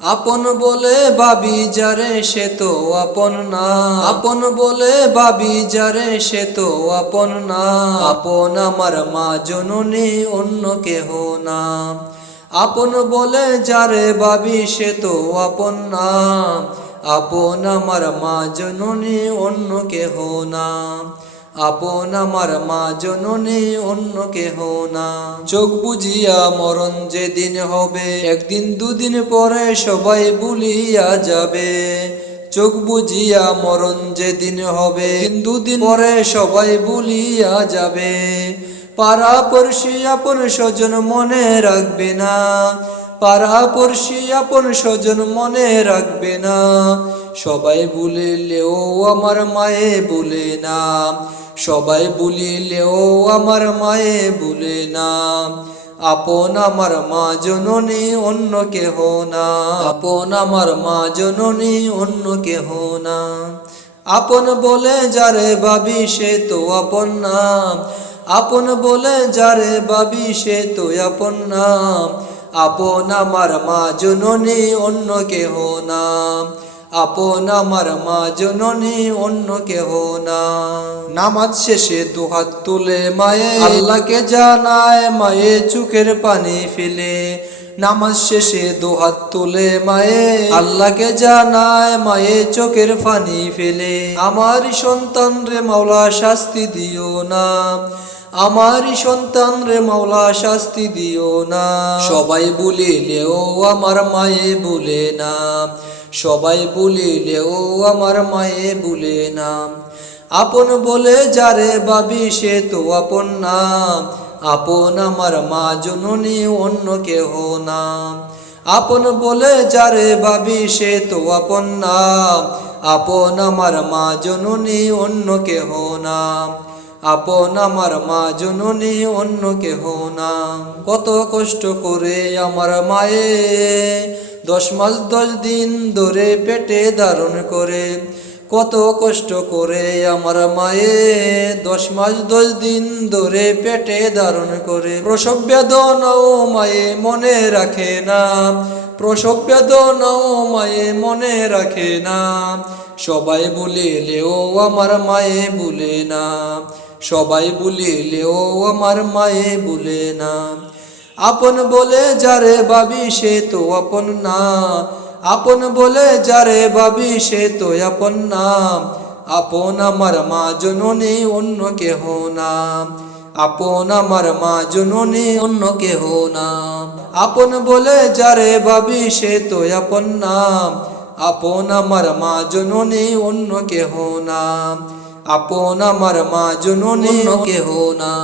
আপন বলে ভাবি যারে সে তো আপন না, আপন বলে ভাবি যারে সে তো আপন না। আপন আমার মা জননী অন্য কেহ না, আপন বলে যারে ভাবি সে তো আপন না। আপন আমার মা জননী অন্য কেহ না, আপন আমার মা জননী অন্য কেহ না। চোখ বুঝিয়া মরণ যেদিন হবে, একদিন দুদিন পরে সবাই ভুলিয়া যাবে। চোখ বুঝিয়া মরণ যেদিন হবে, দুদিন পরে সবাই ভুলিয়া যাবে। পাড়া পড়শি আপন স্বজন মনে রাখবে না, পাড়া পড়শি আপন স্বজন মনে রাখবে না। সবাই ভুলিলেও আমার মায়ে ভুলে না, সবাই ভুলিলেও আমার মায়ে ভুলে না। আপন আমার মা জননী অন্য কেহ না, আপন আমার মা জননী অন্য কেহ না। আপন বলে যারে ভাবি সে তো আপন না, আপন বলে যারে ভাবি সে তো আপন না। আপন আমার মা জননী অন্য কেহ না, আপন আমার মা জননী অন্য কেহ না। নামাজ শেষে দুহাত তুলে মায়ে আল্লাহকে জানায়, মায়ে চোখের পানি ফেলে। নামাজ শেষে দুহাত তুলে মায়ে আল্লাহকে জানায়, মায়ে চোখের পানি ফেলে। আমারই সন্তান রে মাওলা শাস্তি দিও না, আমারই সন্তান রে মাওলা শাস্তি দিও না। সবাই বলিলেও আমার মায়ে বলে না, সবাই বলিলেও আমার মায়ে বলে না। আপন বলে যারে ভাবি সে তো আপন না, আপন আমার মা জননী অন্য কেহ না। আপন বলে যারে ভাবি সে তো আপন না, আপন আমার মা জননী অন্য কেহ না, আপন আমার মা জননী অন্য কেহ না। কত কষ্ট করে আমার মায়ে 10 মাস 10 দিন ধরে পেটে ধারণ করে, কত কষ্ট করে আমার মায়ে 10 মাস 10 দিন ধরে পেটে ধারণ করে। প্রসব বেদনাও মায়ে মনে রাখে না, প্রসব বেদনাও মায়ে মনে রাখে না। সবাই বলিলেও আমার মায়ে ভুলে না, সবাই বলিলেও আমার মায়ে ভুলে না। আপন বলে যারে ভাবি সে তো আপন না, আপন বলে যারে ভাবি সে তো আপন না। আপন আমার মা জননী অন্য কেহ না, আপন আমার মা জননী অন্য কেহ না। আপন বলে যারে ভাবি সে তো আপন না, আপন আমার মা জননী অন্য কেহ না, আপন আমার মা জননী অন্য কেহ না।